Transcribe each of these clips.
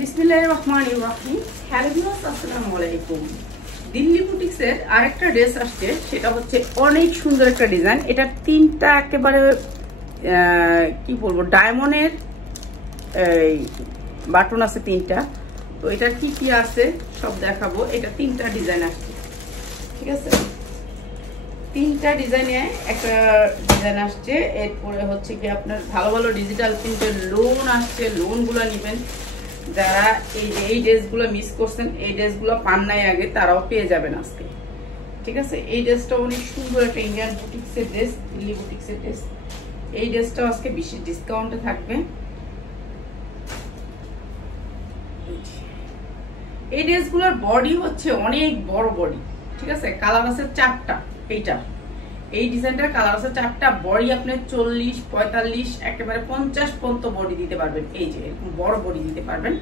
বিসমিল্লাহির রহমানির রহিম। Hello viewers, আসসালামু আলাইকুম। দিল্লি বুটিক্সের আরেকটা ড্রেস আসছে, সেটা হচ্ছে অনেক সুন্দর একটা ডিজাইন। এটা তিনটা একেবারে কি বলবো, ডায়মন্ডের বাটন আছে তিনটা। তো এটা কি কি আছে সব দেখাবো। এটা তিনটা ডিজাইন আসছে, ঠিক আছে? তিনটা ডিজাইনে একটা ডিজাইন আসছে। এরপরে হচ্ছে কি আপনার ভালো ভালো ডিজিটাল প্রিন্টের লোন আসছে, লোনগুলো নেবেন। যারা এই ড্রেসগুলো মিস করছেন, এই ড্রেসগুলো পান নাই আগে, তারাও পেয়ে যাবেন আজকে, ঠিক আছে? এই ড্রেসটা অনেক সুন্দর একটা ইন্ডিয়ান বুটিক্সের ড্রেস, দিল্লি বুটিক্সের ড্রেস। এই ড্রেসটাও আজকে বিশেষ ডিসকাউন্টে থাকবে। এই ড্রেসগুলোর বডি হচ্ছে অনেক বড় বডি, ঠিক আছে? কালার আছে চারটা। এই ডিজাইনটার কালার আছে চারটা। বডি আপনি 40, 45, একেবারে 50 পর্যন্ত বডি দিতে পারবেন। এই যে এরকম বড় বডি দিতে পারবেন,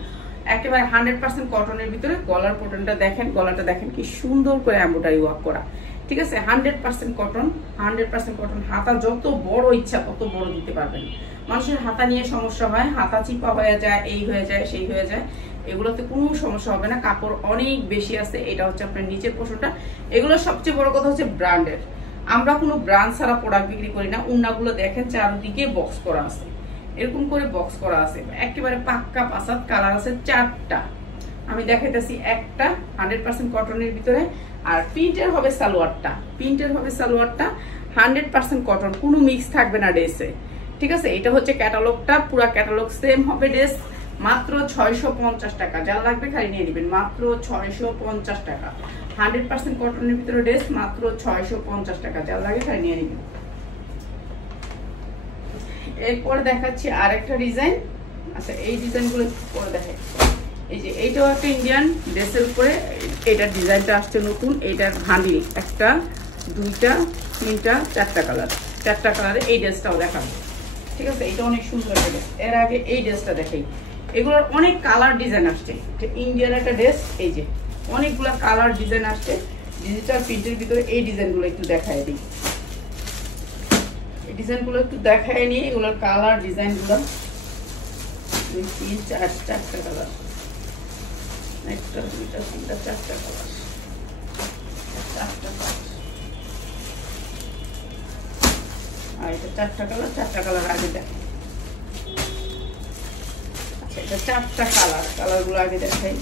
একেবারে 100% কটনের ভিতরে। গলার পটনটা দেখেন, গলাটা দেখেন কি সুন্দর করে এমব্রয়ডারি ওয়ার্ক করা, ঠিক আছে? 100% কটন, 100% কটন। হাতা যত বড় ইচ্ছা তত বড় দিতে পারবেন। মানুষের হাতা নিয়ে সমস্যা হয়, হাতা চিপা হয়ে যায়, এই হয়ে যায়, সেই হয়ে যায়। এগুলোতে কোনো সমস্যা হবে না, কাপড় অনেক বেশি আছে। এটা হচ্ছে আপনার নিচের পোর্শনটা। এগুলো সবচেয়ে বড় কথা হচ্ছে ব্র্যান্ডের। আমরা কোনো ব্র্যান্ড ছাড়া প্রোডাক্ট বিক্রি করি না। উন্নাগুলো দেখেন চারদিকে বক্স করা আছে, এরকম করে বক্স করা আছে, একেবারে পাক্কা পাসাদ। কালার আছে চারটা, আমি দেখাইতেছি একটা 100% কটনের ভিতরে। আর প্রিন্টের হবে সালোয়ারটা, 100% কটন, কোনো মিক্স থাকবে না ড্রেসে, ঠিক আছে? এটা হচ্ছে ক্যাটালগটা, পুরো ক্যাটালগ সেম হবে ড্রেস। মাত্র 650 টাকা। যা লাগবে খালি নিয়ে নেবেন, মাত্র 650 টাকা। 100% কটনের ভিতরে ড্রেস, মাত্র 650 টাকা। যা লাগে খালি নিয়ে নেবেন। এরপর দেখাচ্ছি আরেকটা ডিজাইন। আচ্ছা, এই ডিজাইনগুলো পরে দেখাই। এই যে এইটাও একটা ইন্ডিয়ান ড্রেসের উপরে, এটার ডিজাইনটা আসছে নতুন। এইটার ভান্ডিল একটা, দুইটা, তিনটা, চারটা কালারে এই ড্রেসটাও দেখাবো, ঠিক আছে? এটা অনেক সুন্দর একটা ড্রেস। এর আগে এই ড্রেসটা দেখাই। এগুলোর অনেক কালার ডিজাইন আসছে। ইন্ডিয়ান একটা ড্রেস, এই যে অনেকগুলা কালার ডিজাইন আসছে ডিজিটাল প্রিন্টের ভিতরে। এই ডিজাইনগুলো একটু দেখায় দিই, এই ডিজাইনগুলো একটু দেখায় নিয়ে। এগুলোর কালার ডিজাইনগুলো 2, 3, 4, 4টা কালার, একটা, দুইটা, তিনটা, চারটা কালার, আর এটা চারটা কালার আগে দেখেন। আচ্ছা, এটা চারটা কালারগুলো আগে দেখাই।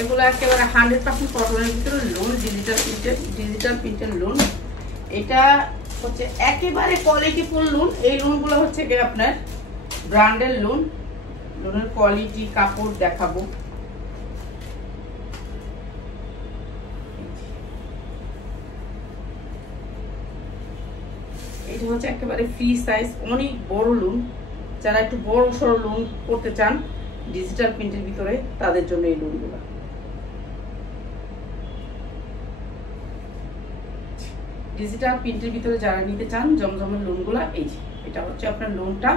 এগুলো একেবারে 100% কটনের ভিতরে লোন, ডিজিটাল প্রিন্টের লোন। এটা হচ্ছে একেবারে কোয়ালিটিফুল লোন। এই লোনগুলো হচ্ছে কি আপনার ব্র্যান্ডের লোন। লোনের কোয়ালিটি, কাপড় দেখাবো। এটা হচ্ছে একেবারে ফ্রি সাইজ, অনেক বড় লোন। যারা একটু বড় সড়ো লোন করতে চান ডিজিটাল প্রিন্টের ভিতরে, তাদের জন্য এই লোনগুলো। ডিজিটাল প্রিন্টের ভিতরে যারা নিতে চান জমজমের লোনগুলা, এই এটা হচ্ছে আপনার লোনটা।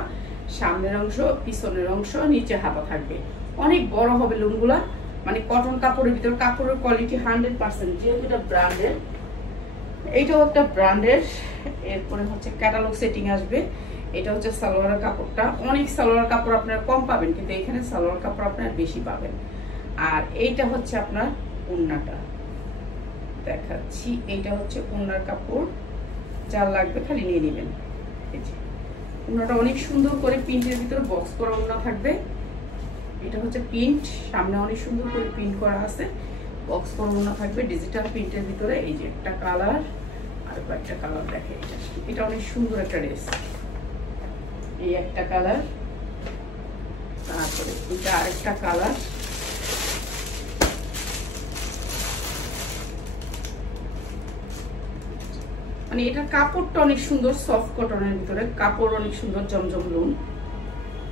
সামনের অংশ, পিছনের অংশ, নিচে হাতা থাকবে। অনেক বড় হবে লোনগুলা, মানে কটন কাপড়ের ভিতর। কাপড়ের কোয়ালিটি 100%, যেহেতু এটা ব্র্যান্ডের। এইটাও একটা ব্র্যান্ডের। এরপরে হচ্ছে ক্যাটালগ সেটিং আসবে। এটা হচ্ছে সালোয়ারের কাপড়টা। অনেক সালোয়ার কাপড় আপনারা কম পাবেন, কিন্তু এখানে সালোয়ার কাপড় আপনারা বেশি পাবেন। আর এইটা হচ্ছে আপনার ওড়নাটা দেখাচ্ছি। এইটা হচ্ছে ওড়নার কাপড়, যা লাগবে খালি নিয়ে নেবেন। এই যে ওড়নাটা অনেক সুন্দর করে প্রিন্টের ভিতরে বক্স করা ওড়না থাকবে। এটা হচ্ছে প্রিন্ট, সামনে অনেক সুন্দর করে প্রিন্ট করা আছে, বক্স করা ওড়না থাকবে ডিজিটাল প্রিন্টের ভিতরে। এই যে একটা কালার, আর একটা কালার দেখে। এটা অনেক সুন্দর একটা ড্রেস। এই একটা কালার, তারপরে এটা আরেকটা কালার। মানে এটার কাপড়টা অনেক সুন্দর, সফট কটনের ভিতরে। কাপড় অনেক সুন্দর, জমজম লোন।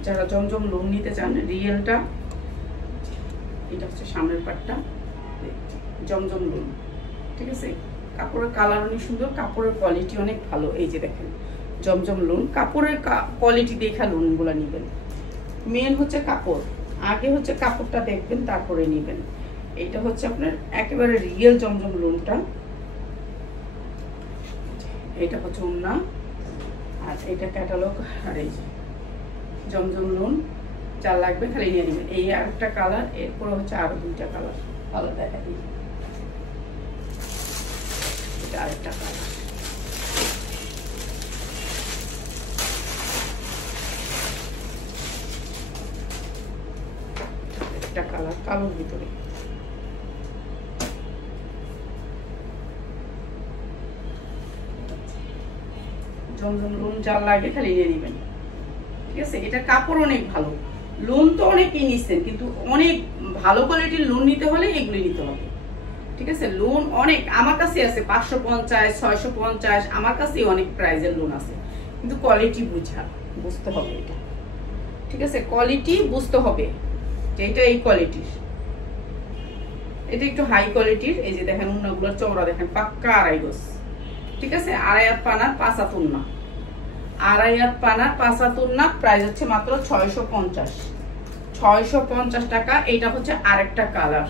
যারা জমজম লোন নিতে চান রিয়েলটা, এটা হচ্ছে সামনের পাটটা, জমজম লোন, ঠিক আছে? কাপড়ের কালার অনেক সুন্দর, কাপড়ের কোয়ালিটি অনেক ভালো। এই যে দেখেন জমজম লোন। কাপড়ের কোয়ালিটি দেখা লোনগুলো নেবেন। মেন হচ্ছে কাপড়, আগে হচ্ছে কাপড়টা দেখবেন, তারপরে নেবেন। এটা হচ্ছে আপনার একেবারে রিয়েল জমজম লোনটা। এটা হচ্ছে ওড়না, আর এটা ক্যাটালগ। আর এই যে জমজম লোন, যার লাগবে খালি নিয়ে নেবেন। এই আরেকটা কালার, এরপর হচ্ছে আরো দুইটা কালার দেখা দিই। এটা আরেকটা কালার, একটা কালার কালোর ভিতরে। জমজম লোন যার লাগে খালি নিয়ে নেবেন, ঠিক আছে। এটা কাপড় অনেক ভালো, লোন তো অনেকেই নিচ্ছেন, কিন্তু অনেক ভালো কোয়ালিটির লোন নিতে হলে এগুলি নিতে হবে, ঠিক আছে। লোন অনেক আমার কাছে আছে 550, 650, আমার কাছে অনেক প্রাইজের লোন আছে, কিন্তু কোয়ালিটি বুঝতে হবে এটা, ঠিক আছে। কোয়ালিটি বুঝতে হবে যে এটা এই কোয়ালিটির, এটা একটু হাই কোয়ালিটির। এই যে দেখেন উন্নাগুলোর চওড়া দেখেন, পাক্কা 2.5 গজ, ঠিক আছে। 2.5 হাত পানার 5 হাত উন্না, 2.5 হাত পানার 5 হাত উন্না, প্রাইস হচ্ছে মাত্র 650 টাকা। এটা হচ্ছে আরেকটা কালার,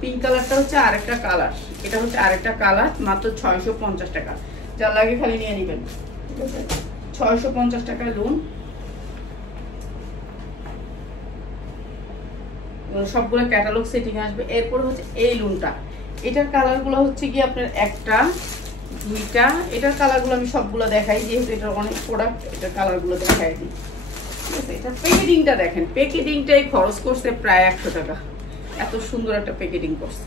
পিঙ্ক কালারটা হচ্ছে আরেকটা কালার, এটা হচ্ছে আরেকটা কালার, মাত্র 650 টাকা। যার লাগে খালি নিয়ে নেবেন, ঠিক আছে। 650 টাকা লোন, সবগুলো ক্যাটালগ সেটিং আসবে। এরপর হচ্ছে এই লোনটা, এটার কালার গুলো হচ্ছে কি আপনার একটা দুইটা, এটার কালার গুলো আমি সবগুলো দেখাই, যেহেতু এটার অনেক প্রোডাক্ট, এটার কালার গুলো দেখাই দিই, ঠিক আছে। এটা প্যাকেটিংটা দেখেন, প্যাকেটিংটাই খরচ করছে প্রায় 100 টাকা, এত সুন্দর একটা প্যাকেটিং করছে।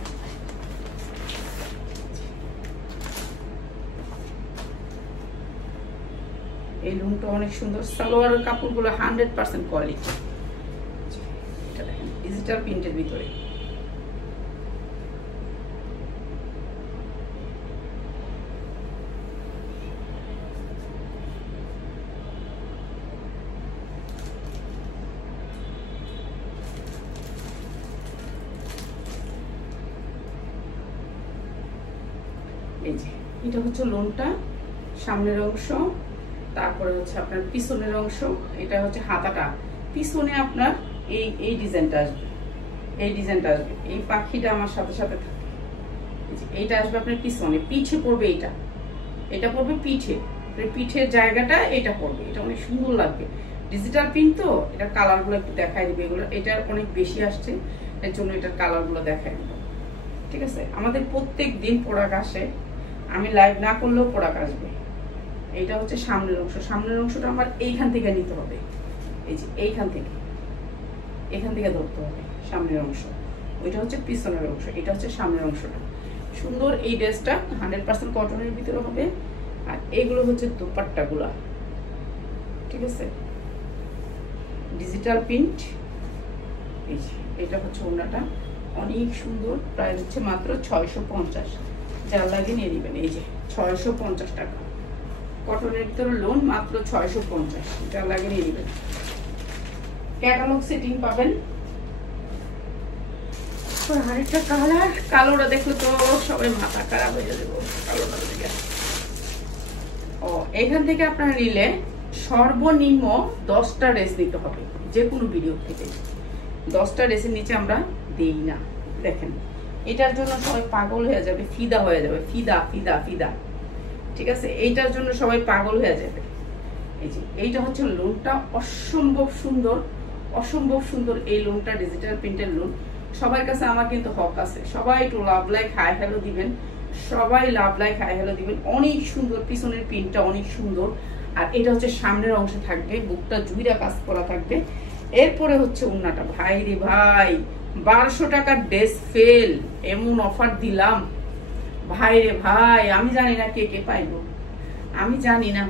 এই লোনটা অনেক সুন্দর, সালোয়ারের কাপড়গুলো 100% কোয়ালিটি। এটা দেখেন ডিজিটাল প্রিন্টের ভিতরে, এই যে এটা হচ্ছে লোনটা সামনের অংশ, তারপরে হচ্ছে আপনার পিছনের অংশ, এটা হচ্ছে হাতাটা, পিছনে আপনার এই ডিজাইনটা আসবে, এই ডিজাইনটা আসবে, এই পাখিটা আমার সাথে সাথে থাকে, এইটা আসবে আপনার পিছনে, পিঠে পড়বে, এটা পড়বে পিঠে, পিঠের জায়গাটা এটা পড়বে, এটা অনেক সুন্দর লাগবে। ডিজিটাল প্রিন্ট তো, এটা কালার গুলো একটু দেখাই দিবে, এগুলো এটার অনেক বেশি আসছে, এর জন্য এটার কালার গুলো দেখাই দিব, ঠিক আছে। আমাদের প্রত্যেক দিন প্রোডাক্ট আসে, আমি লাইভ না করলেও প্রোডাক্ট আসবে। এইটা হচ্ছে সামনের অংশ, সামনের অংশটা আমার এইখান থেকে নিতে হবে, এই যে এখান থেকে ধরতে হবে সামনের অংশ, ওইটা হচ্ছে পিছনের অংশ, এটা হচ্ছে সামনের অংশটা। সুন্দর এই ড্রেসটা 100% কটনের ভিতরে হবে, আর এইগুলো হচ্ছে দোপাট্টা গুলা, ঠিক আছে, ডিজিটাল প্রিন্ট। এই যে এটা হচ্ছে ওড়নাটা, অনেক সুন্দর, প্রাইস হচ্ছে মাত্র 650, যার লাগে নিয়ে নেবেন। এই যে 650 টাকা, কটনের ভিতরে লোন, মাত্র 650, যার লাগে নিয়ে নেবেন। ক্যাটালগ সেটিং পাবেন। আরেকটা কালার, কালোটা দেখলে তো সবাই মাথা খারাপ হয়ে যাবে, কালোটা দেখে। ও এখান থেকে আপনারা নিলে সর্বনিম্ন 10টা ড্রেস নিতে হবে, যে কোনো ভিডিও থেকে 10টা ড্রেসের নিচে আমরা দেই না। দেখেন এটার জন্য সবাই পাগল হয়ে যাবে, ফিদা হয়ে যাবে, ফিদা ফিদা ফিদা, ঠিক আছে। এইটার জন্য সবাই পাগল হয়ে যাবে। এই যে এইটা হচ্ছে লোনটা, অসম্ভব সুন্দর, অসম্ভব সুন্দর এই লোনটা, ডিজিটাল প্রিন্টের লোন। সবার কাছে আমার কিন্তু হক আছে, সবাই একটু লাভ লাইক হাই হ্যালো দিবেন, সবাই লাভ লাইক হাই হ্যালো দিবেন। অনেক সুন্দর, পিছনের প্রিন্টটা অনেক সুন্দর, আর এটা হচ্ছে সামনের অংশে থাকবে, বুকটা জুইরা কাজ করা থাকবে। এরপরে হচ্ছে ওড়নাটা, ভাই রে ভাই 1200 টাকার ড্রেস ফেল, এমন অফার দিলাম ভাই রে ভাই, আমি জানি না কে কে পাইবো, আমি জানি না।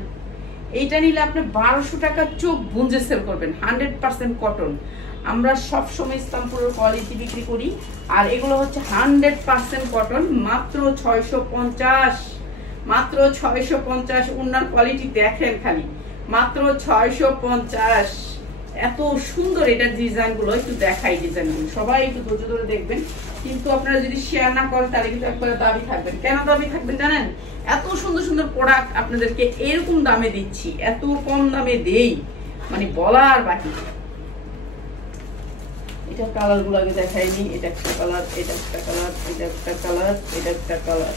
এইটা নিলে আপনি 1200 টাকা চোখ বুঝে সেল করবেন, 100% কটন। আমরা সবসময় ইসলামপুরের কোয়ালিটি বিক্রি করি, আর এগুলো হচ্ছে 100% কটন, মাত্র 650, মাত্র 650। ওনার কোয়ালিটি দেখেন খালি, মাত্র 650, এত সুন্দর। এটার ডিজাইন গুলো একটু দেখাই, ডিজাইন গুলো সবাই একটু ধৈর্য ধরে দেখবেন, কিন্তু আপনারা যদি শেয়ার না করেন তাহলে কিন্তু একবারে দাবি থাকবেন। কেন দাবি থাকবেন জানেন? এত সুন্দর সুন্দর প্রোডাক্ট আপনাদেরকে এরকম দামে দিচ্ছি, এত কম দামে দেই, মানে বলার বাকি। এটা কালার গুলো আগে দেখাইনি, এটা একটা কালার, এটা একটা কালার, এটা একটা কালার, এটা একটা কালার,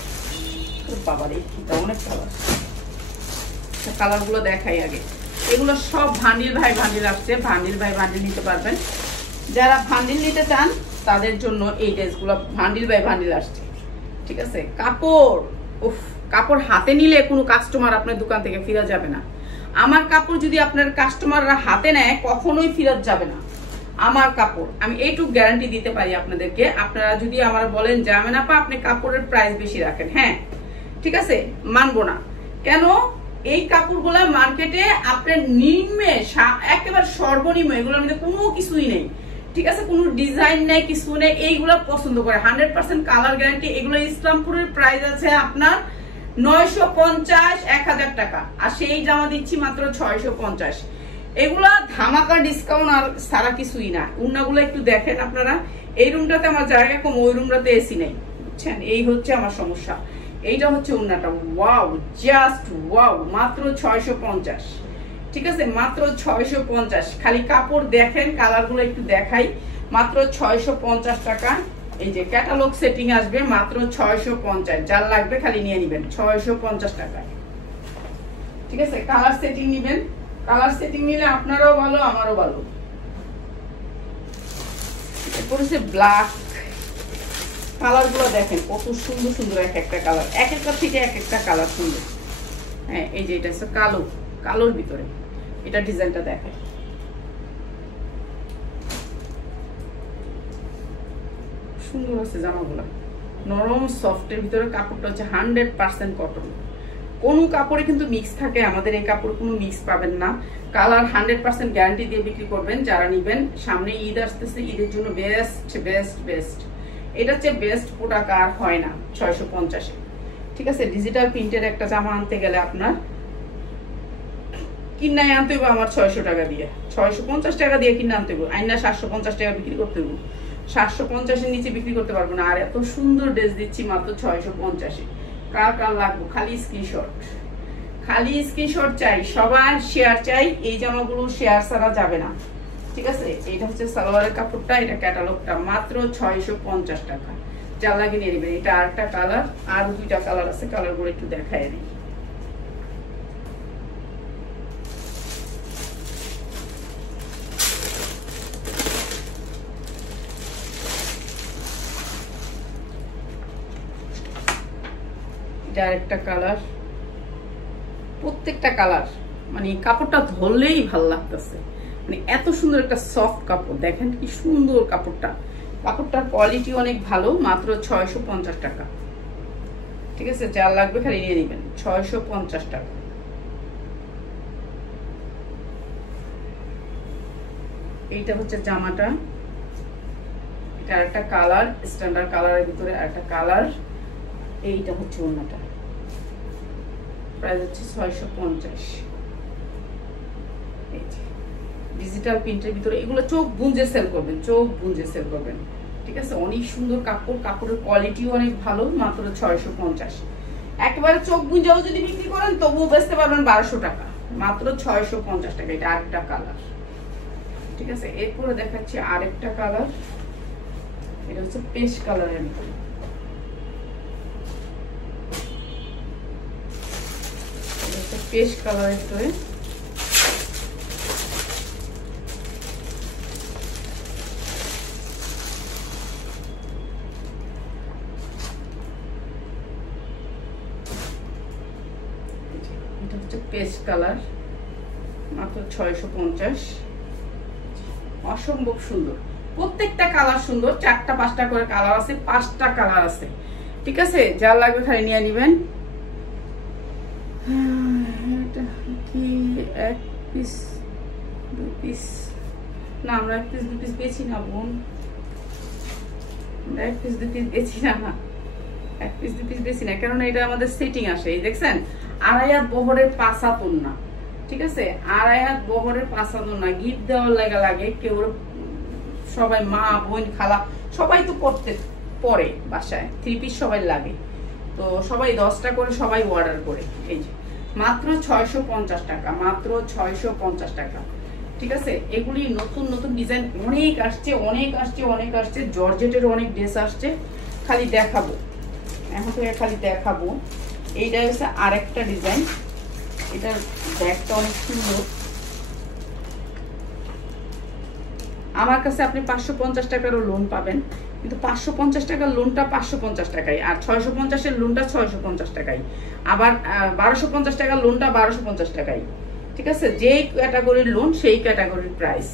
বাবারে এটা অনেক কালার। কালার গুলো দেখাই আগে। এগুলো সব ভান্ডিল ভাই ভান্ডিল আসছে, ভান্ডিল ভাই ভান্ডিল নিতে পারবেন। যারা ভান্ডিল নিতে চান তাদের জন্য এই ড্রেসগুলো ভান্ডিল বাই ভান্ডিল আসছে, ঠিক আছে। কাপড়, উফ, কাপড় হাতে নিলে কোনো কাস্টমার আপনার দোকান থেকে ফিরে যাবে না। আমার কাপড় যদি আপনার কাস্টমাররা হাতে নেয় কখনোই ফিরত যাবে না। আমার কাপড় আমি এইটুকু গ্যারান্টি দিতে পারি আপনাদেরকে। আপনারা যদি আমার বলেন যাবে না পা আপনি কাপড়ের প্রাইস বেশি রাখেন, হ্যাঁ ঠিক আছে, মানবো না। কেন? এই কাপড়গুলা মার্কেটে আপনার নিম্নে একেবারে সর্বনিম্ন, এগুলোর মধ্যে কোনো কিছুই নেই, ঠিক আছে, কোনো ডিজাইন নেই, কিছু নেই। এইগুলা পছন্দ করে 100% কালার গ্যারান্টি। এগুলো ইসলামপুরের প্রাইস আছে আপনার 950 1000 টাকা, আর সেই জামা দিচ্ছি মাত্র 650। এগুলা ধামাকা ডিসকাউন্ট আর সারা কিছুই না। উন্নাগুলো একটু দেখেন আপনারা। এই রুমটাতে আমার জায়গা কম, ওই রুমটাতে এসি নেই, বুঝছেন, এই হচ্ছে আমার সমস্যা। এইটা হচ্ছে উন্নাটা, ওয়াও, জাস্ট ওয়াও, মাত্র 650, ঠিক আছে, মাত্র 650। খালি কাপড় দেখেন, কালারগুলো একটু দেখাই, মাত্র 650 টাকা। এই যে ক্যাটালগ সেটিং আসবে মাত্র 650, যার লাগবে খালি নিয়ে নিবেন 650 টাকায়, ঠিক আছে। কালার সেটিং নিবেন, কালার সেটিং নিলে আপনারও ভালো আমারও ভালো। এরপর হচ্ছে ব্ল্যাক, কালার গুলো দেখেন কত সুন্দর সুন্দর, এক একটা কালার, এক একটা থেকে এক একটা কালার সুন্দর। হ্যাঁ এই যে এটা হচ্ছে কালো, কালোর ভিতরে এটা ডিজাইনটা দেখেন, সুন্দর আছে জামাগুলো, নরম সফটের ভিতরে। কাপড়টা হচ্ছে 100% কটন, কোনো কাপড়ে কিন্তু মিক্স থাকে, আমাদের এই কাপড় কোনো মিক্স পাবেন না। কালার 100% গ্যারান্টি দিয়ে বিক্রি করবেন যারা নিবেন। সামনে ঈদ আসতেছে, ঈদের জন্য বেস্ট বেস্ট বেস্ট, এটা হচ্ছে বেস্ট প্রোডাক্ট আর হয় না 650, ঠিক আছে। ডিজিটাল প্রিন্টের একটা জামা আনতে গেলে আপনার কিনায় আনতে হবে আমার 600 টাকা দিয়ে, 650 টাকা দিয়ে কিনে আনতে হবে, আইনা 750 টাকা বিক্রি করতে হবে, 750-এর নিচে বিক্রি করতে পারবো না। আর এত সুন্দর ড্রেস দিচ্ছি মাত্র 650-এ। কার কার লাগবো খালি স্ক্রিনশট, খালি স্ক্রিনশট চাই, সবার শেয়ার চাই। এই জামাগুলো শেয়ার ছাড়া যাবে না, ঠিক আছে। এটা হচ্ছে সালোয়ারের কাপড়টা, এটা ক্যাটালগটা, মাত্র 650 টাকা, যা লাগে নিয়ে নেবেন। এটা আরেকটা কালার, আর দুইটা কালার আছে, কালারগুলো একটু দেখায় দিই। এটা আরেকটা কালার, প্রত্যেকটা কালার মানে কাপড়টা ধরলেই ভালো লাগতেছে, মানে এত সুন্দর একটা সফট কাপড়, দেখেন কি সুন্দর কাপড়টা। কাপড়টার কোয়ালিটি অনেক ভালো, মাত্র 650 টাকা, ঠিক আছে। যার লাগবে খালি নিয়ে নেবেন, 650 টাকা। এইটা হচ্ছে জামাটা, এটা আরেকটা কালার, স্ট্যান্ডার্ড কালারের ভিতরে আরেকটা কালার। এইটা হচ্ছে ওড়নাটা, প্রাইস হচ্ছে 650। ডিজিটাল প্রিন্টের ভিতরে এগুলো চোখ বুঁজে সেল করবেন, চোখ বুঁজে সেল করবেন, ঠিক আছে। অনেক সুন্দর কাপড়, কাপড়ের কোয়ালিটিও অনেক ভালো, মাত্র 650। একেবারে চোখ বুঁজাও যদি বিক্রি করেন তবুও বেচতে পারবেন 1200 টাকা, মাত্র 650 টাকা। এটা আরেকটা কালার, ঠিক আছে। এরপরে দেখাচ্ছি আরেকটা কালার, এটা হচ্ছে পেস্ট কালারের ভিতরে, পেস্ট কালারের ভিতরে। এটা হচ্ছে পেস্ট কালার, মাত্র 650। অসম্ভব সুন্দর, প্রত্যেকটা কালার সুন্দর, 4টা 5টা করে কালার আছে, 5টা কালার আছে, ঠিক আছে। যার লাগবে খালি নিয়ে নিবেন। এক পিস 2 পিস না, আমরা 1 পিস 2 পিস বেচি না বোন, আমরা 1 পিস 2 পিস বেচি না, 1 পিস 2 পিস বেচি না, কারণ এটা আমাদের সেটিং আসে। এই দেখছেন 2.5 হাত বহরের 5 হাত ওড়না, ঠিক আছে, 2.5 হাত বহরের 5 হাত ওড়না। গিফট দেওয়ার লাগে কেউ, সবাই মা বোন খালা সবাই তো করতে পরে বাসায় 3 পিস সবাই লাগে, তো সবাই 10টা করে সবাই অর্ডার করে। এই যে মাত্র 650 টাকা, মাত্র 650 টাকা, ঠিক আছে। এগুলি নতুন নতুন ডিজাইন অনেক আসছে, অনেক আসছে, অনেক আসছে। জর্জেটের অনেক ড্রেস আসছে, খালি দেখাবো, এখন থেকে খালি দেখাবো। এইটা হচ্ছে আরেকটা ডিজাইন, এটার ব্যাগটা অনেক সুন্দর, আমার কাছে আপনি 550 টাকারও লোন পাবেন, কিন্তু 550 টাকার লোনটা 550 টাকায়, আর 650-এর লোনটা 650 টাকায়, আবার 1250 টাকার লোনটা 1250 টাকায়। ঠিক আছে, যেই ক্যাটাগরির লোন সেই ক্যাটাগরির প্রাইস।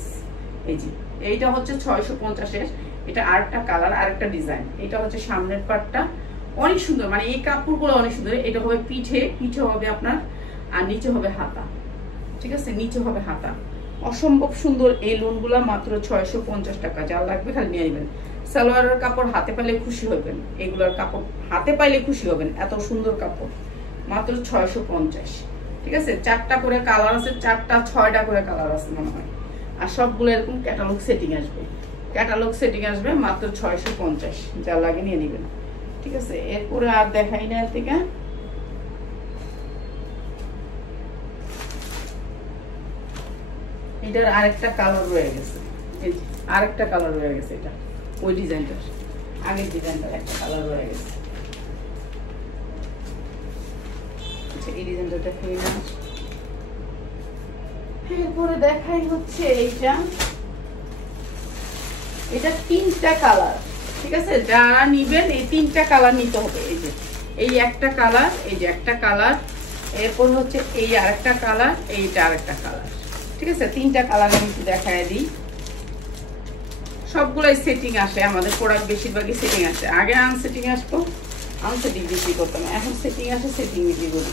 এই যে এইটা হচ্ছে 650-এর, এটা আরেকটা কালার, আরেকটা ডিজাইন। এটা হচ্ছে সামনের পার্টটা অনেক সুন্দর, মানে এই কাপড়গুলো অনেক সুন্দর। এটা হবে পিঠে হবে আপনার, আর নিচে হবে হাতা। ঠিক আছে, নিচে হবে হাতা। অসম্ভব সুন্দর এই লোনগুলা, মাত্র 650 টাকা। যা লাগবে খালি নিয়ে নেবেন। সালোয়ারের কাপড় হাতে পাইলে খুশি হবেন, এগুলার কাপড় হাতে পাইলে খুশি হবেন, এত সুন্দর কাপড়, মাত্র 650। ঠিক আছে, 4টা করে কালার আছে, 4টা 6টা করে কালার আছে মনে হয়, আর সবগুলো এরকম ক্যাটালগ সেটিং আসবে। ক্যাটালগ সেটিং আসবে মাত্র 650। যা লাগে নিয়ে নেবেন। ঠিক আছে, এরপরে আর দেখাই না থেকে। এটার আরেকটা কালার রয়ে গেছে, এই যে আরেকটা কালার রয়ে গেছে। এটা ওই ডিজাইনটার, আগের ডিজাইনটার একটা কালার রয়ে গেছে। আচ্ছা, এই ডিজাইনটা দেখাই না। এরপরে দেখাই হচ্ছে এইটা, এটা 3টা কালার। ঠিক আছে, যারা নিবেন এই 3টা কালার নিতে হবে। এই যে এই একটা কালার, এই যে একটা কালার, এরপর হচ্ছে এই আরেকটা কালার, এইটা আরেকটা কালার। ঠিক আছে, 3টা কালার আমি একটু দেখায় দিই। সবগুলাই সেটিং আসে, আমাদের প্রোডাক্ট বেশিরভাগই সেটিং আসে। আগে আনসেটিং আসতো, আনসেটিং বিক্রি করতাম, এখন সেটিং আসে, সেটিং বিক্রি করি।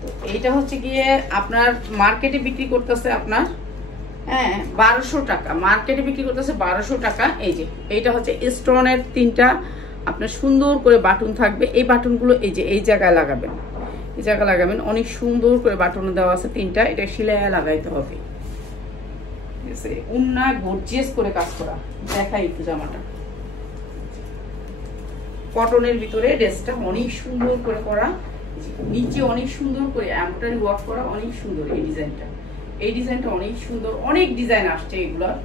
তো এইটা হচ্ছে গিয়ে আপনার মার্কেটে বিক্রি করতেছে আপনার 1200 টাকা, মার্কেটে বিক্রি করতেছে 1200 টাকা। এই যে এইটা হচ্ছে স্টোনের 3টা আপনার সুন্দর করে বাটন থাকবে। এই বাটনগুলো এই যে এই জায়গায় লাগাবেন, এই জায়গায় লাগাবেন। অনেক সুন্দর করে বাটন দেওয়া আছে 3টা। এটা সেলাই লাগাইতে হবে। ঠিক আছে, উন্না গর্জিয়াস করে কাজ করা। দেখাই একটু জামাটা, কটনের ভিতরে ড্রেসটা অনেক সুন্দর করে করা, নিচে অনেক সুন্দর করে এমব্রয়ডারি ওয়ার্ক করা, অনেক সুন্দর এই ডিজাইনটা। এই ডিজাইনটা অনেক সুন্দর, অনেক ডিজাইন আসছে এগুলার,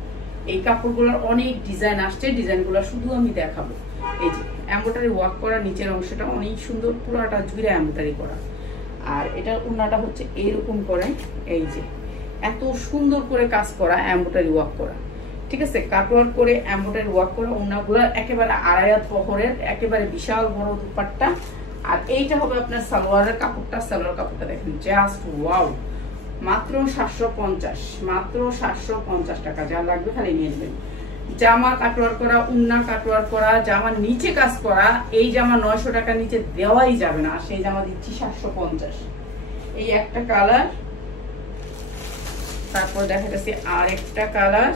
এই কাপড়গুলোর অনেক ডিজাইন আসছে। ডিজাইনগুলো শুধু আমি দেখাবো। এই যে এমব্রয়ডারি ওয়ার্ক করা, নিচের অংশটা অনেক সুন্দর, পুরোটা জুড়ে এমব্রয়ডারি করা। আর এটার উন্নাটা হচ্ছে এরকম করে, এই যে এত সুন্দর করে কাজ করা, এমব্রয়ডারি ওয়ার্ক করা। ঠিক আছে, কাটওয়ার্ক করে এমব্রয়ডারি ওয়ার্ক করা। উন্নাগুলো একেবারে আড়াইয়াত বহরের, একেবারে বিশাল বড় দুপাট্টা। আর এইটা হবে আপনার সালোয়ারের কাপড়টা। সালোয়ার কাপড়টা দেখেন, জাস্ট ওয়াও, মাত্র 750, মাত্র 750 টাকা। যা লাগবে খালি নিয়ে নেবেন। জামা কাটওয়ার করা, উন্না কাটওয়ার করা, জামার নিচে কাজ করা। এই জামা 900 টাকা নিচে দেওয়াই যাবে না, সেই জামা দিচ্ছি 750। এই একটা কালার, তারপর দেখা যাচ্ছে আর একটা কালার।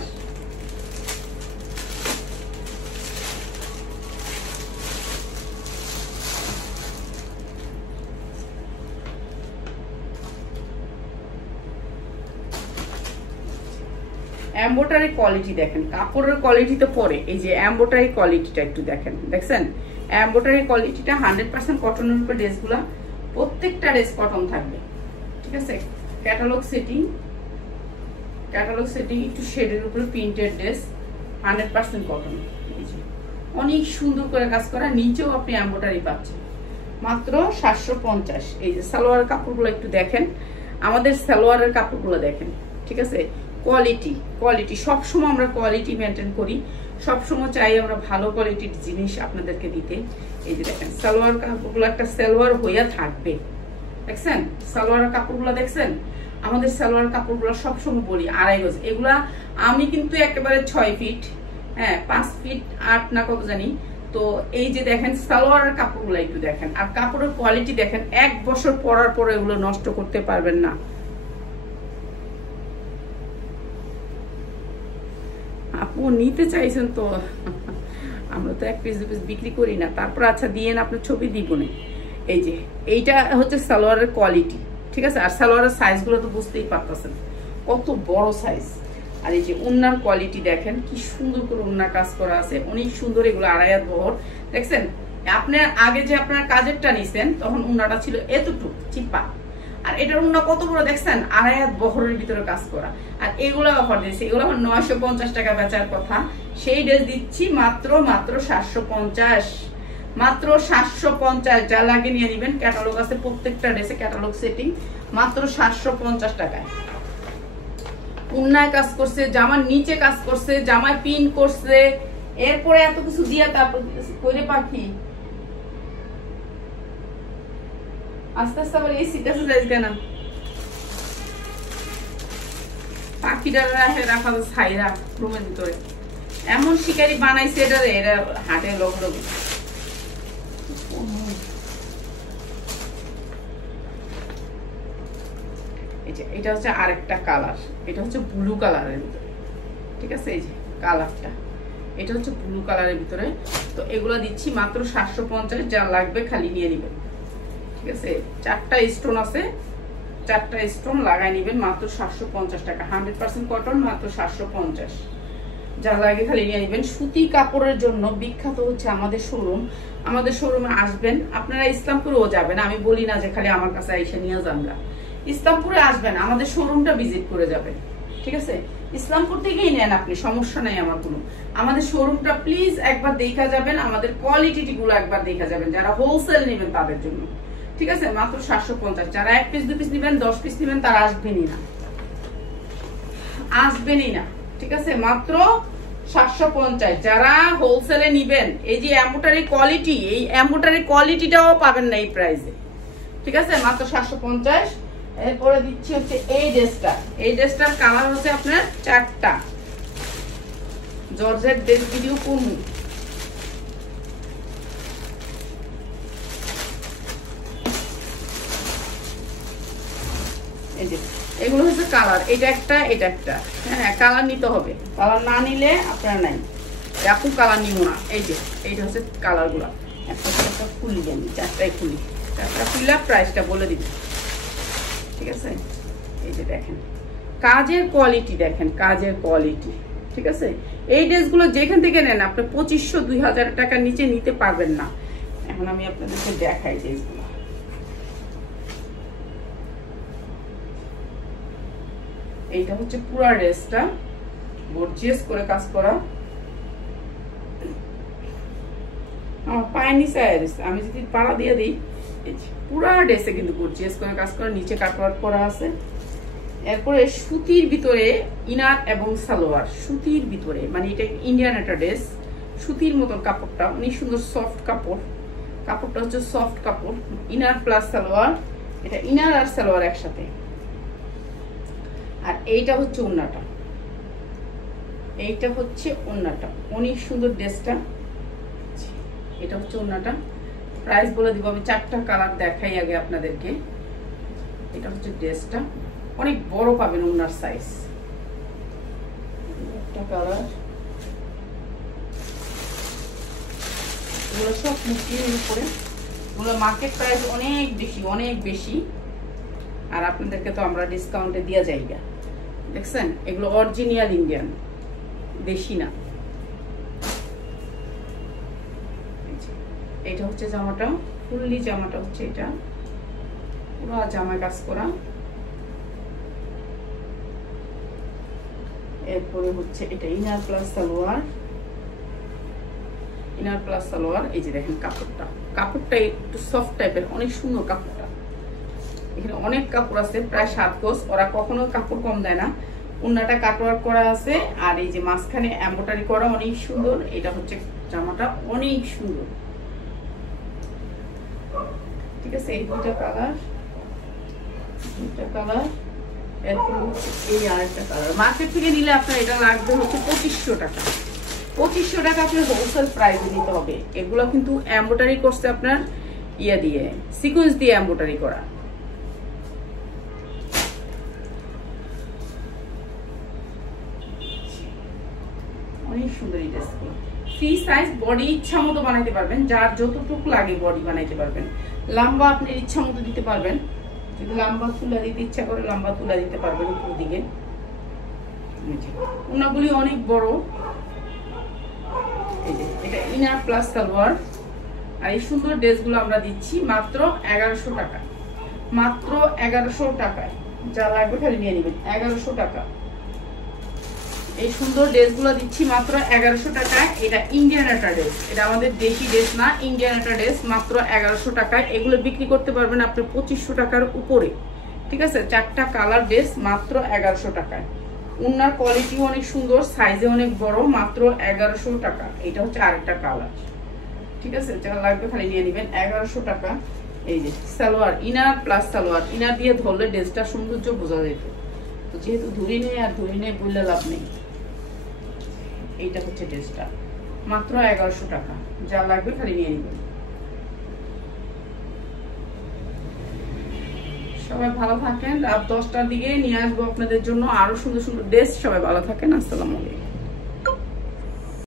এমব্রয়ডারি কোয়ালিটি দেখেন, কাপড়ের কোয়ালিটি তো পরে, এই যে এমব্রয়ডারি কোয়ালিটিটা একটু দেখেন। দেখছেন এমব্রয়ডারি কোয়ালিটিটা 100% কটনের উপর ড্রেসগুলা, প্রত্যেকটা ড্রেস কটন থাকবে। ঠিক আছে, ক্যাটালগ সেটিং, ক্যাটালগ সেটিং একটু শেডের উপরে প্রিন্টেড ড্রেস, 100% কটন। এই যে অনেক সুন্দর করে কাজ করা, নিচেও আপনি এমব্রয়ডারি পাচ্ছেন, মাত্র 750। এই যে সালোয়ার কাপড়গুলো একটু দেখেন, আমাদের সালোয়ারের কাপড়গুলো দেখেন। ঠিক আছে, কোয়ালিটি, কোয়ালিটি সবসময় আমরা কোয়ালিটি মেনটেন করি, সবসময় চাই আমরা ভালো কোয়ালিটির জিনিস আপনাদেরকে দিতে। এই যে দেখেন সালোয়ার কাপড়গুলো একটা সালোয়ার হইয়া থাকবে। দেখছেন সালোয়ার কাপড়গুলো, দেখছেন আমাদের সালোয়ার কাপড়গুলো সবসময় বলি 2.5 গজ। এগুলা আমি কিন্তু একেবারে 6 ফিট, 5 ফিট 8 না কত জানি। তো এই যে দেখেন সালোয়ারের কাপড়গুলো একটু দেখেন, আর কাপড়ের কোয়ালিটি দেখেন। 1 বছর পরার পরে এগুলো নষ্ট করতে পারবেন না। আপু নিতে চাইছেন তো, আমরা তো 1 পিস 2 পিস বিক্রি করি না। তারপর আচ্ছা দিয়েন, আপনার ছবি দিব না। এই যে এইটা হচ্ছে সালোয়ারের কোয়ালিটি। ঠিক আছে, আর সালোয়ারের সাইজগুলো তো বুঝতেই পারতেছেন কত বড় সাইজ। আর এই যে ওন্নার কোয়ালিটি দেখেন, কি সুন্দর করে ওন্না কাজ করা আছে, অনেক সুন্দর। এগুলো 2.5 হাত বহর। দেখছেন আপনার আগে যে আপনার কাজেরটা নিছেন তখন ওন্নাটা ছিল এতটুকু চিপা, আর এটার ওন্না কত বড় দেখছেন, 2.5 হাত বহরের ভিতরে কাজ করা। আর এগুলো অফার দিয়েছে, এগুলো আমার 950 টাকা বেচার কথা, সেই ড্রেস দিচ্ছি মাত্র 750, মাত্র 750। যা লাগে নিয়ে নেবেন। ক্যাটালগ আছে প্রত্যেকটা ড্রেসে, ক্যাটালগ সেটিং, মাত্র 750 টাকায়। উন্নায় কাজ করছে, জামার নিচে কাজ করছে, জামায় পিন করছে, এরপরে এত কিছু দিয়া তারপর কইরে পাখি আস্তে আস্তে আবার এই সিটাসে যাইছে না পাখিটা রাখা ছাইরা রুমের ভিতরে এমন শিকারি বানাইছে এরা হাটে লোক লোক। এটা হচ্ছে আরেকটা কালার, এটা হচ্ছে ব্লু কালারের ভিতরে, ঠিক আছে? এই যে কালারটা, এটা হচ্ছে ব্লু কালারের ভিতরে। তো এগুলো দিচ্ছি মাত্র 750, যা লাগবে খালি নিয়ে নিবেন, ঠিক আছে? 4টা স্টোন আছে, 4টা স্টোন লাগাই নিবেন মাত্র 750 টাকা। 100% কটন, মাত্র 750, যা লাগে খালি নিয়ে নিবেন। সুতি কাপড়ের জন্য বিখ্যাত হচ্ছে আমাদের শোরুম। আমাদের শোরুমে আসবেন আপনারা, ইসলামপুরেও যাবেন, আমি বলি না যে খালি আমার কাছে এসে নিয়ে যান না, ইসলামপুরে আসবেন, আমাদের শোরুমটা ভিজিট করে যাবেন, ঠিক আছে? ইসলামপুর থেকেই নেন আপনি, সমস্যা নাই আমার কোনো। আমাদের শোরুমটা প্লিজ একবার দেখা যাবেন, আমাদের কোয়ালিটি গুলো একবার দেখা যাবেন, যারা হোলসেল নেবেন তাদের জন্য, ঠিক আছে? মাত্র 750। যারা 1 পিস 2 পিস নেবেন, 10 পিস নেবেন, তারা আসবেনই না, আসবেনই না, ঠিক আছে? মাত্র 750। যারা হোলসেলে নিবেন, এই যে এমব্রয়ডারি কোয়ালিটি, এই এমব্রয়ডারি কোয়ালিটিটাও পাবেন না এই প্রাইসে, ঠিক আছে? মাত্র 750। এরপরে দিচ্ছি হচ্ছে এই ড্রেসটা, এই ড্রেসটার কালার হচ্ছে আপনার 4টা। জর্জেট ড্রেস ভিডিও করবো, এই যে এগুলো হচ্ছে কালার, এটা একটা, এটা একটা, হ্যাঁ কালার নিতে হবে, কালার না নিলে আপনারা নাই। আপু কালার নিব না, এই যে এইটা হচ্ছে কালার গুলা। একটা খুলি দেন, 4টাই খুলি, 4টা খুললে প্রাইসটা বলে দিচ্ছি, ঠিক আছে? এই যে দেখেন কাজের কোয়ালিটি, দেখেন কাজের কোয়ালিটি, ঠিক আছে? এই ড্রেসগুলো যেখান থেকে নেন আপনি 2500-2000 টাকার নিচে নিতে পারবেন না। এখন আমি আপনাদেরকে দেখাই ড্রেসগুলো। এইটা হচ্ছে পুরা ড্রেসটা গর্জিয়াস করে কাজ করা, আমার পায়ের নিচে আমি যদি পাড়া দিয়ে দিই, পুরা ড্রেসে কিন্তু গর্জিয়াস করে কাজ করা, নিচে কাটওয়ার্ক করা আছে। এরপরে সুতির ভিতরে ইনার এবং সালোয়ার, সুতির ভিতরে, মানে এটা ইন্ডিয়ান একটা ড্রেস, সুতির মতন কাপড়টা, অনেক সুন্দর সফট কাপড়, কাপড়টা হচ্ছে সফট কাপড়, ইনার প্লাস সালোয়ার, এটা ইনার আর সালোয়ার একসাথে। আর এইটা হচ্ছে ওড়নাটা, এইটা হচ্ছে ওড়নাটা, অনেক সুন্দর ড্রেসটা, এটা হচ্ছে ওড়নাটা। প্রাইস বলে দিব আমি, 4টা কালার দেখাই আগে আপনাদেরকে। এটা হচ্ছে ড্রেসটা, অনেক বড় পাবেন ওড়নার সাইজ, একটা কালার। এগুলো সব মুসলিমের উপরে, এগুলো মার্কেট প্রাইস অনেক বেশি, অনেক বেশি, আর আপনাদেরকে তো আমরা ডিসকাউন্টে দিয়ে যাই না, দেখছেন? এগুলো অরিজিনাল ইন্ডিয়ান, দেশি না। এটা হচ্ছে জামাটা, ফুললি জামাটা হচ্ছে এটা, পুরো জামায় কাজ করা। এরপরে হচ্ছে এটা inner plus salwar, inner plus salwar. এই যে দেখেন কাপড়টা, কাপড়টা একটু সফট টাইপের, অনেক সুন্দর কাপড়টা। এখানে অনেক কাপড় আছে, প্রায় 7 গজ, ওরা কখনো কাপড় কম দেয় না। ওড়নাটা কাটওয়ার্ক করা আছে, আর এই যে মাঝখানে এমব্রয়ডারি করা, অনেক সুন্দর। এটা হচ্ছে জামাটা, অনেক সুন্দর, ঠিক আছে? এই দুইটা কালার, দুইটা কালার। এরপর এই আরেকটা কালার, মার্কেট থেকে নিলে আপনার এটা লাগবে হচ্ছে 2500 টাকা। 2500 টাকা আপনার হোলসেল প্রাইসে নিতে হবে। এগুলো কিন্তু এমব্রয়ডারি করছে আপনার ইয়ে দিয়ে, সিকোয়েন্স দিয়ে এমব্রয়ডারি করা। অনেক সুন্দর এই ড্রেসগুলো, ফ্রি সাইজ, বডি ইচ্ছা মতো বানাইতে পারবেন, যার যতটুকু লাগে বডি বানাইতে পারবেন। লম্বা আপনার ইচ্ছা মতো দিতে পারবেন, যদি লম্বা তুলা দিতে ইচ্ছা করে লম্বা তুলা দিতে পারবেন উপর দিকে। ওনাগুলি অনেক বড়। এই যে এটা ইনার প্লাস সালোয়ার। আর এই সুন্দর ড্রেসগুলো আমরা দিচ্ছি মাত্র 1100 টাকা, মাত্র 1100 টাকায়। যা লাগবে খালি নিয়ে নেবেন, 1100 টাকা। এই সুন্দর ড্রেসগুলো দিচ্ছি মাত্র 1100 টাকায়। এটা ইন্ডিয়ান একটা ড্রেস, এটা আমাদের দেশি ড্রেস না, ইন্ডিয়ান একটা ড্রেস, মাত্র 1100 টাকায়। এগুলো বিক্রি করতে পারবেন আপনি 2500 টাকার উপরে, ঠিক আছে? 4টা কালার ড্রেস মাত্র 1100 টাকায়। উন্নার কোয়ালিটি অনেক সুন্দর, সাইজে অনেক বড়, মাত্র 1100 টাকা। এটা হচ্ছে আরেকটা কালার, ঠিক আছে? যারা লাগবে খালি নিয়ে নেবেন, 1100 টাকা। এই যে salwar, inner plus salwar, inner দিয়ে ধরলে ড্রেসটার সৌন্দর্য বোঝা যেত, তো যেহেতু ধুরি নেই আর ধুরি নেই বললে লাভ নেই। এইটা হচ্ছে ড্রেসটা, মাত্র 1100 টাকা। যা লাগবে খালি নিয়ে নেবেন। সবাই ভালো থাকেন, রাত 10টার দিকে নিয়ে আসবো আপনাদের জন্য আরো সুন্দর সুন্দর ড্রেস। সবাই ভালো থাকেন, আসসালামু আলাইকুম।